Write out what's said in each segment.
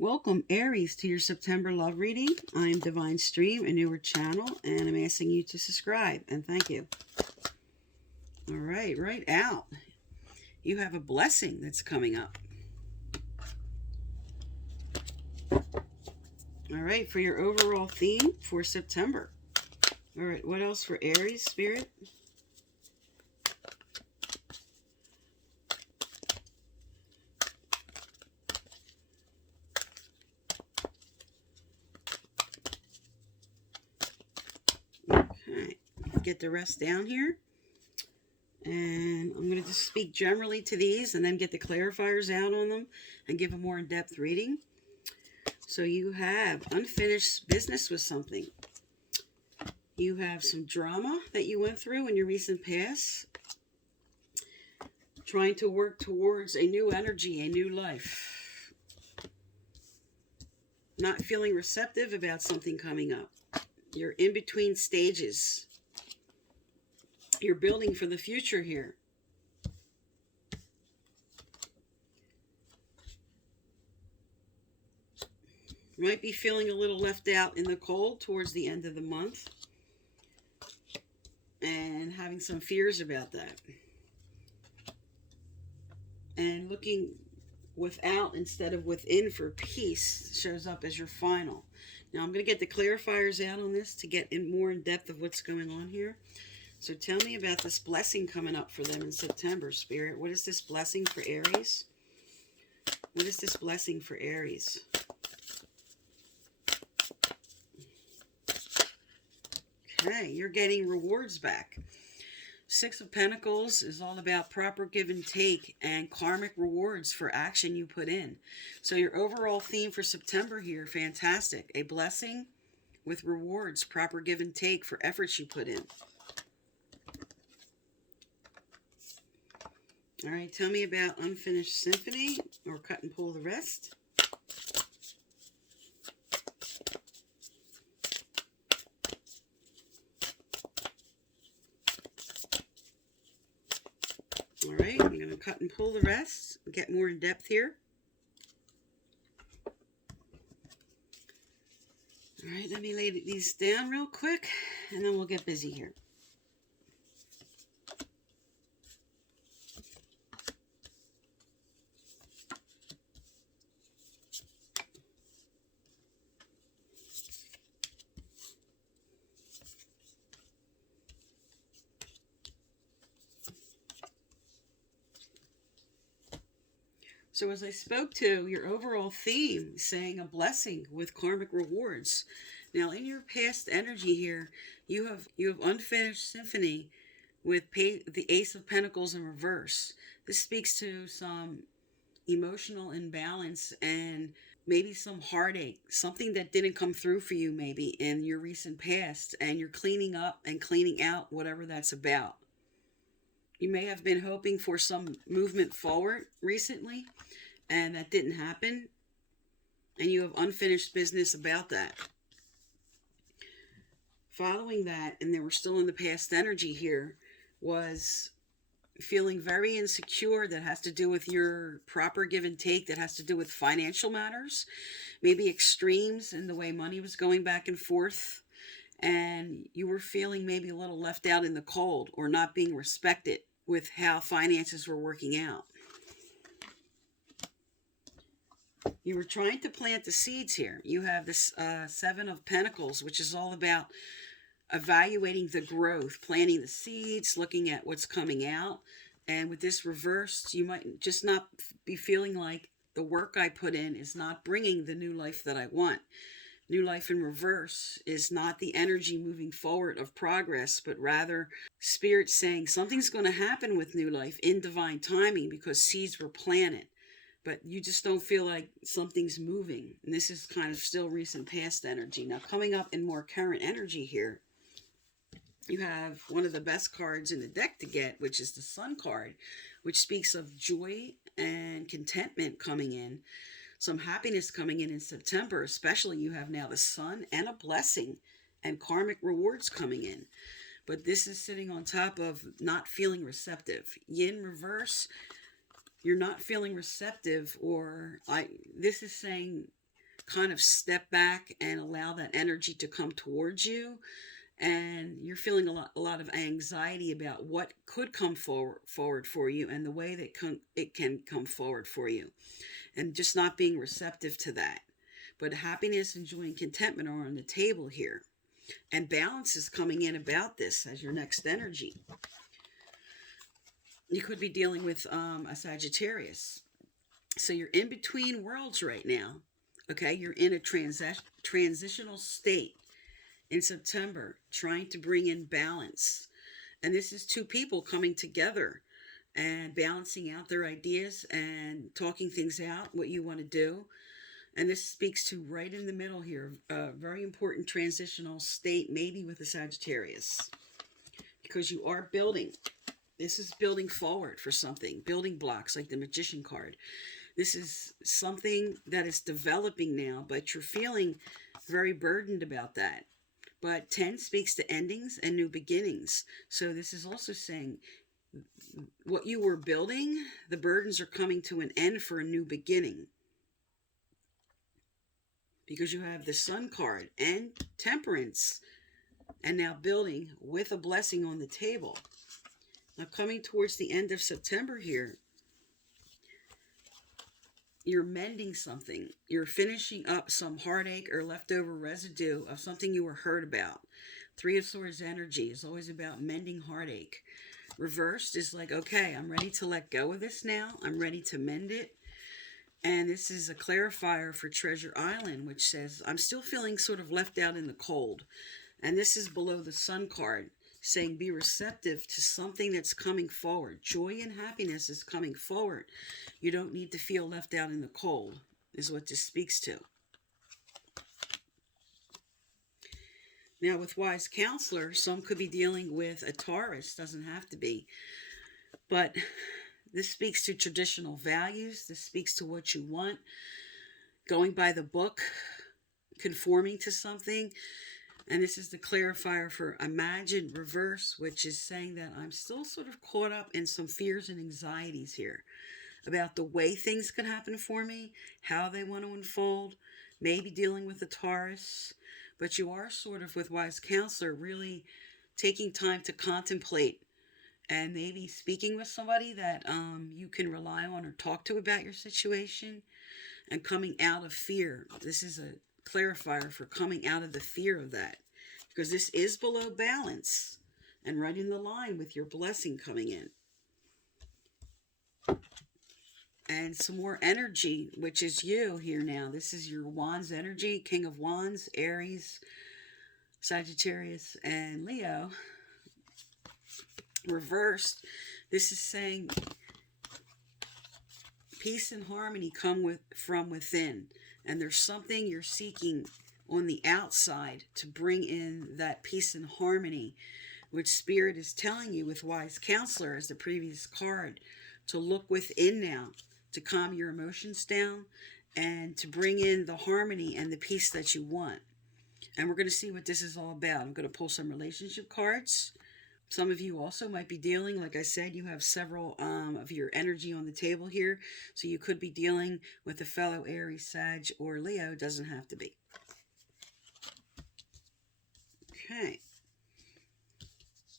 Welcome, Aries, to your September love reading. I'm Divine Stream, a newer channel, and I'm asking you to subscribe, and thank you. All right, right out. You have a blessing that's coming up. All right, for your overall theme for September. All right, what else for Aries, Spirit? Okay, get the rest down here. And I'm going to just speak generally to these and then get the clarifiers out on them and give a more in-depth reading. So you have unfinished business with something. You have some drama that you went through in your recent past. Trying to work towards a new energy, a new life. Not feeling receptive about something coming up. You're in between stages. You're building for the future here. You might be feeling a little left out in the cold towards the end of the month. And having some fears about that. And looking without instead of within for peace shows up as your final. Now I'm going to get the clarifiers out on this to get in more in depth of what's going on here. So tell me about this blessing coming up for them in September, Spirit. What is this blessing for Aries? What is this blessing for Aries? Okay, you're getting rewards back. Six of Pentacles is all about proper give and take and karmic rewards for action you put in. So your overall theme for September here, fantastic. A blessing with rewards, proper give and take for efforts you put in. All right, tell me about unfinished symphony or cut and pull the rest. All right, I'm going to cut and pull the rest, get more in depth here. All right, let me lay these down real quick, and then we'll get busy here. So as I spoke to your overall theme, saying a blessing with karmic rewards. Now in your past energy here, you have unfinished symphony with the Ace of Pentacles in reverse. This speaks to some emotional imbalance and maybe some heartache, something that didn't come through for you maybe in your recent past, and you're cleaning up and cleaning out whatever that's about. You may have been hoping for some movement forward recently, and that didn't happen, and you have unfinished business about that. Following that, and they were still in the past energy here, was feeling very insecure that has to do with your proper give and take, that has to do with financial matters, maybe extremes in the way money was going back and forth, and you were feeling maybe a little left out in the cold or not being respected with how finances were working out. You were trying to plant the seeds here. You have this Seven of Pentacles, which is all about evaluating the growth, planting the seeds, looking at what's coming out. And with this reversed, you might just not be feeling like the work I put in is not bringing the new life that I want. New life in reverse is not the energy moving forward of progress, but rather Spirit saying something's going to happen with new life in divine timing because seeds were planted. But you just don't feel like something's moving. And this is kind of still recent past energy. Now coming up in more current energy here, you have one of the best cards in the deck to get, which is the Sun card, which speaks of joy and contentment coming in. Some happiness coming in September, especially you have now the Sun and a blessing and karmic rewards coming in. But this is sitting on top of not feeling receptive. Yin reverse, you're not feeling receptive, or this is saying kind of step back and allow that energy to come towards you. And you're feeling a lot of anxiety about what could come forward for you and the way that it can come forward for you, and just not being receptive to that. But happiness and joy and contentment are on the table here. And balance is coming in about this as your next energy. You could be dealing with a Sagittarius. So you're in between worlds right now. Okay, you're in a transitional state in September, trying to bring in balance. And this is two people coming together and balancing out their ideas and talking things out, what you want to do. And this speaks to right in the middle here, a very important transitional state, maybe with a Sagittarius, because you are building. This is building forward for something, building blocks like the Magician card. This is something that is developing now, but you're feeling very burdened about that. But 10 speaks to endings and new beginnings. So this is also saying what you were building, the burdens are coming to an end for a new beginning. Because you have the Sun card and Temperance, and now building with a blessing on the table. Now coming towards the end of September here, you're mending something. You're finishing up some heartache or leftover residue of something you were hurt about. Three of Swords energy is always about mending heartache. Reversed is like, okay, I'm ready to let go of this now. I'm ready to mend it. And this is a clarifier for Treasure Island, which says, I'm still feeling sort of left out in the cold. And this is below the Sun card, saying be receptive to something that's coming forward. Joy and happiness is coming forward. You don't need to feel left out in the cold, is what this speaks to. Now, with Wise Counselor, some could be dealing with a Taurus, doesn't have to be. But this speaks to traditional values. This speaks to what you want. Going by the book, conforming to something. And this is the clarifier for Imagine Reverse, which is saying that I'm still sort of caught up in some fears and anxieties here about the way things could happen for me, how they want to unfold, maybe dealing with the Taurus. But you are sort of, with Wise Counselor, really taking time to contemplate and maybe speaking with somebody that you can rely on or talk to about your situation, and coming out of fear. This is a clarifier for coming out of the fear of that, because this is below balance and right in the line with your blessing coming in. And some more energy, which is you here now. This is your Wands energy, King of Wands, Aries, Sagittarius, and Leo. Reversed, this is saying peace and harmony come from within, and there's something you're seeking on the outside to bring in that peace and harmony, which Spirit is telling you with Wise Counselor as the previous card, to look within now, to calm your emotions down and to bring in the harmony and the peace that you want. And we're going to see what this is all about. I'm going to pull some relationship cards. Some of you also might be dealing, like I said, you have several of your energy on the table here. So you could be dealing with a fellow Aries, Sag, or Leo. Doesn't have to be. Okay.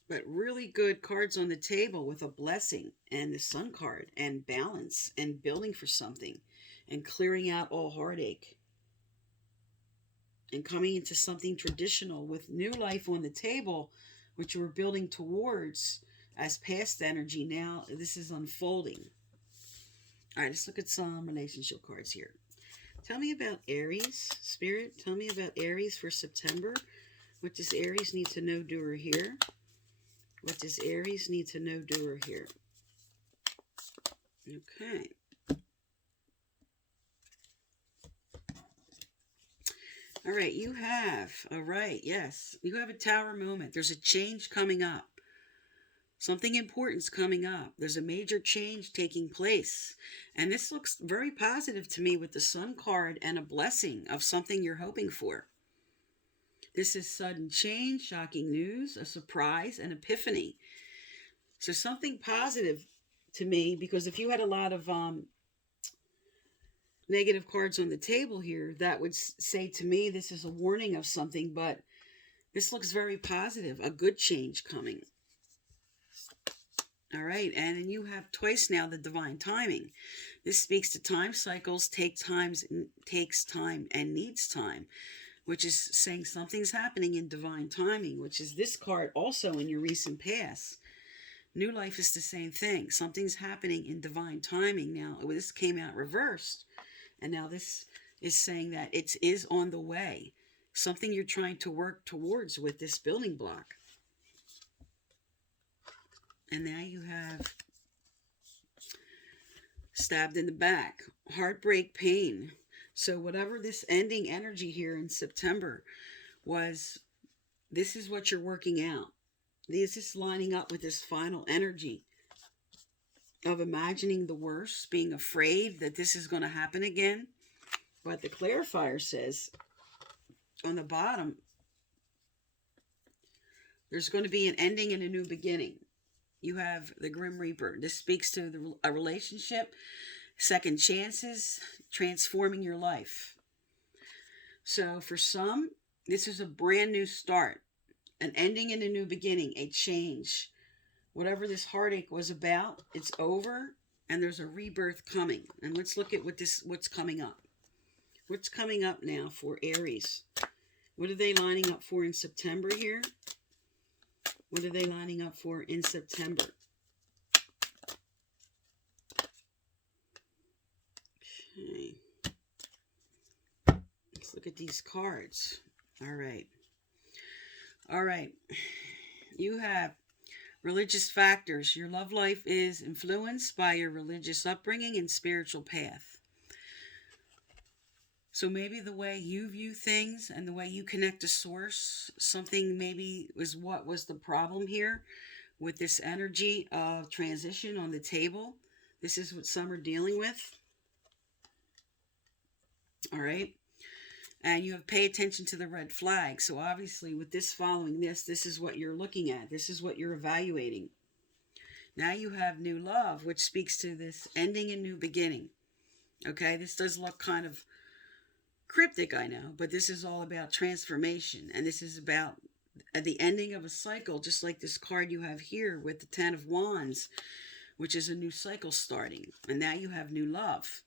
But really good cards on the table with a blessing and the Sun card and balance and building for something and clearing out all heartache and coming into something traditional with new life on the table, which you were building towards as past energy. Now this is unfolding. All right, let's look at some relationship cards here. Tell me about Aries, Spirit. Tell me about Aries for September. What does Aries need to know, do, or hear? What does Aries need to know, do, or hear? Okay. All right, you have, all right, yes, you have a Tower moment. There's a change coming up. Something important's coming up. There's a major change taking place. And this looks very positive to me with the Sun card and a blessing of something you're hoping for. This is sudden change, shocking news, a surprise, an epiphany. So something positive to me, because if you had a lot of negative cards on the table here, that would say to me this is a warning of something, but this looks very positive, a good change coming. All right, and then you have twice now the divine timing. This speaks to time cycles, takes time and needs time, which is saying something's happening in divine timing, which is this card also in your recent past. New life is the same thing. Something's happening in divine timing. Now, this came out reversed, and now this is saying that it is on the way. Something you're trying to work towards with this building block. And now you have stabbed in the back, heartbreak, pain. So whatever this ending energy here in September was, this is what you're working out. This is lining up with this final energy of imagining the worst, being afraid that this is going to happen again. But the clarifier says on the bottom, there's going to be an ending and a new beginning. You have the Grim Reaper. This speaks to a relationship, second chances, transforming your life. So for some, this is a brand new start, an ending and a new beginning, a change. Whatever this heartache was about, it's over, and there's a rebirth coming. And let's look at what's coming up. What's coming up now for Aries? What are they lining up for in September here? What are they lining up for in September? Okay. Let's look at these cards. All right. All right. You have religious factors. Your love life is influenced by your religious upbringing and spiritual path. So maybe the way you view things and the way you connect to source, something maybe was what was the problem here with this energy of transition on the table. This is what some are dealing with. All right. And you have to pay attention to the red flag. So obviously with this following this is what you're looking at. This is what you're evaluating. Now you have new love, which speaks to this ending and new beginning. Okay. This does look kind of cryptic, I know, but this is all about transformation, and this is about the ending of a cycle, just like this card you have here with the 10 of Wands, which is a new cycle starting. And now you have new love.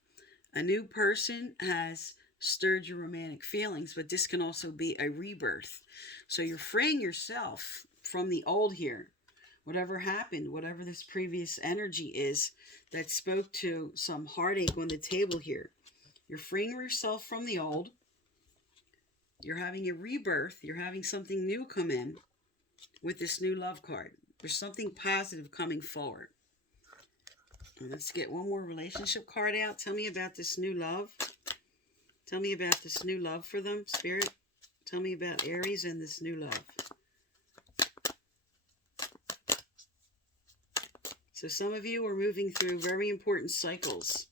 A new person has stirred your romantic feelings, but this can also be a rebirth. So you're freeing yourself from the old here. Whatever happened, whatever this previous energy is that spoke to some heartache on the table here. You're freeing yourself from the old. You're having a rebirth. You're having something new come in with this new love card. There's something positive coming forward. And let's get one more relationship card out. Tell me about this new love. Tell me about this new love for them, Spirit. Tell me about Aries and this new love. So some of you are moving through very important cycles.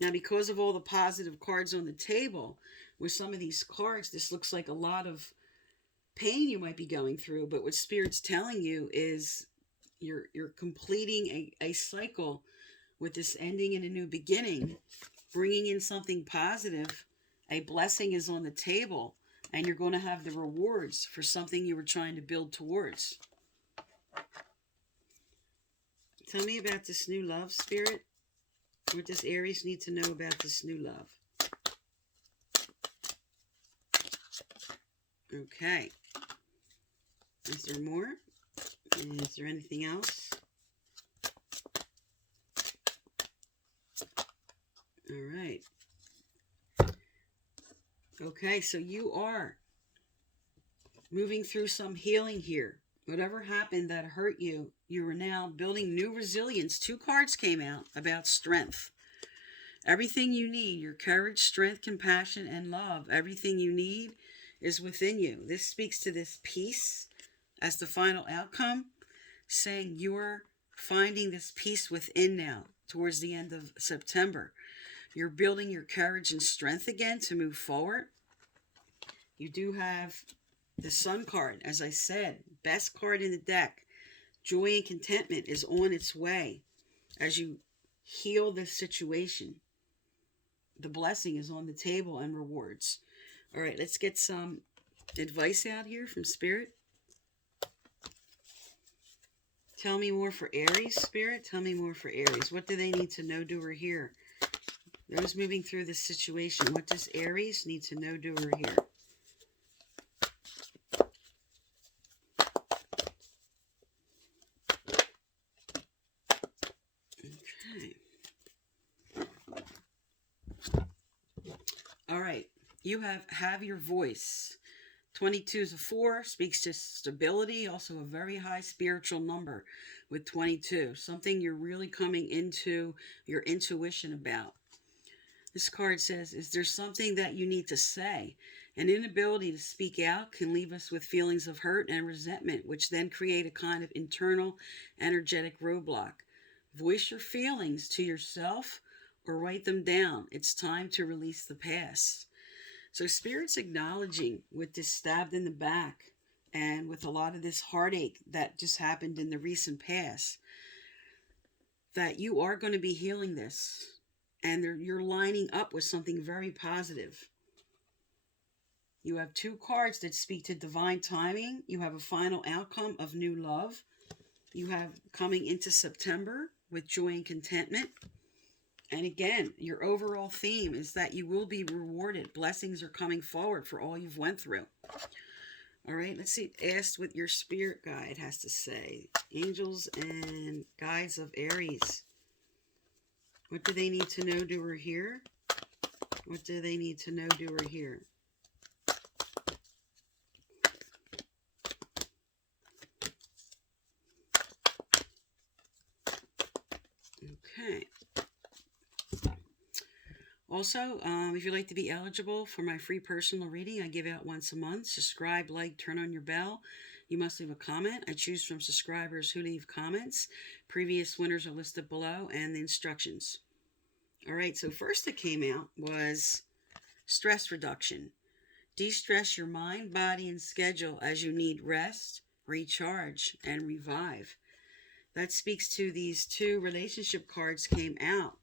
Now, because of all the positive cards on the table, with some of these cards, this looks like a lot of pain you might be going through. But what Spirit's telling you is you're completing a cycle with this ending and a new beginning, bringing in something positive. A blessing is on the table, and you're going to have the rewards for something you were trying to build towards. Tell me about this new love, Spirit. What does Aries need to know about this new love? Okay. Is there more? Is there anything else? All right. Okay, so you are moving through some healing here. Whatever happened that hurt you, you are now building new resilience. 2 cards came out about strength. Everything you need, your courage, strength, compassion, and love, everything you need is within you. This speaks to this peace as the final outcome, saying you're finding this peace within now towards the end of September. You're building your courage and strength again to move forward. You do have the Sun card, as I said, best card in the deck. Joy and contentment is on its way as you heal this situation. the blessing is on the table and rewards. All right, let's get some advice out here from Spirit. Tell me more for Aries, Spirit. Tell me more for Aries. What do they need to know, do, or hear? Those moving through this situation. What does Aries need to know, do, or hear? Okay. All right. You have your voice. 22 is a 4, speaks to stability, also a very high spiritual number with 22. Something you're really coming into your intuition about. This card says, is there something that you need to say? An inability to speak out can leave us with feelings of hurt and resentment, which then create a kind of internal energetic roadblock. Voice your feelings to yourself or write them down. It's time to release the past. So Spirit's acknowledging with this stabbed in the back and with a lot of this heartache that just happened in the recent past, that you are going to be healing this. And you're lining up with something very positive. You have 2 cards that speak to divine timing. You have a final outcome of new love. You have coming into September with joy and contentment. And again, your overall theme is that you will be rewarded. Blessings are coming forward for all you've went through. All right, let's see. Ask what your spirit guide has to say. Angels and guides of Aries. What do they need to know, do, or hear? What do they need to know, do, or hear? Okay. Also, if you'd like to be eligible for my free personal reading, I give out once a month. Subscribe, like, turn on your bell. You must leave a comment. I choose from subscribers who leave comments. Previous winners are listed below and the instructions. All right, so first that came out was stress reduction. De-stress your mind, body, and schedule as you need rest, recharge, and revive. That speaks to these 2 relationship cards came out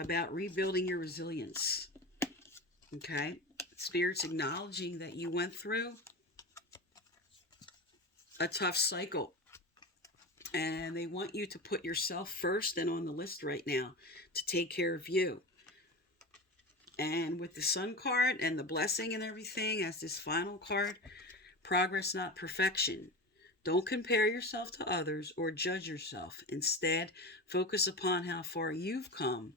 about rebuilding your resilience. Okay? Spirit's acknowledging that you went through a tough cycle. And they want you to put yourself first and on the list right now to take care of you. And with the Sun card and the blessing and everything as this final card, progress, not perfection. Don't compare yourself to others or judge yourself. Instead, focus upon how far you've come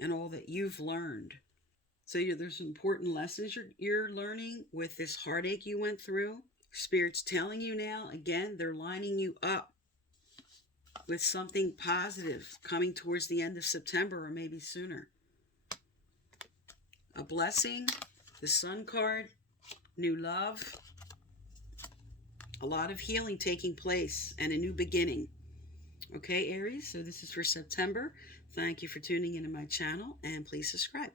and all that you've learned. So there's important lessons you're learning with this heartache you went through. Spirit's telling you now, again, they're lining you up with something positive coming towards the end of September or maybe sooner. A blessing, the Sun card, new love, a lot of healing taking place, and a new beginning. Okay, Aries, so this is for September. Thank you for tuning into my channel, and please subscribe.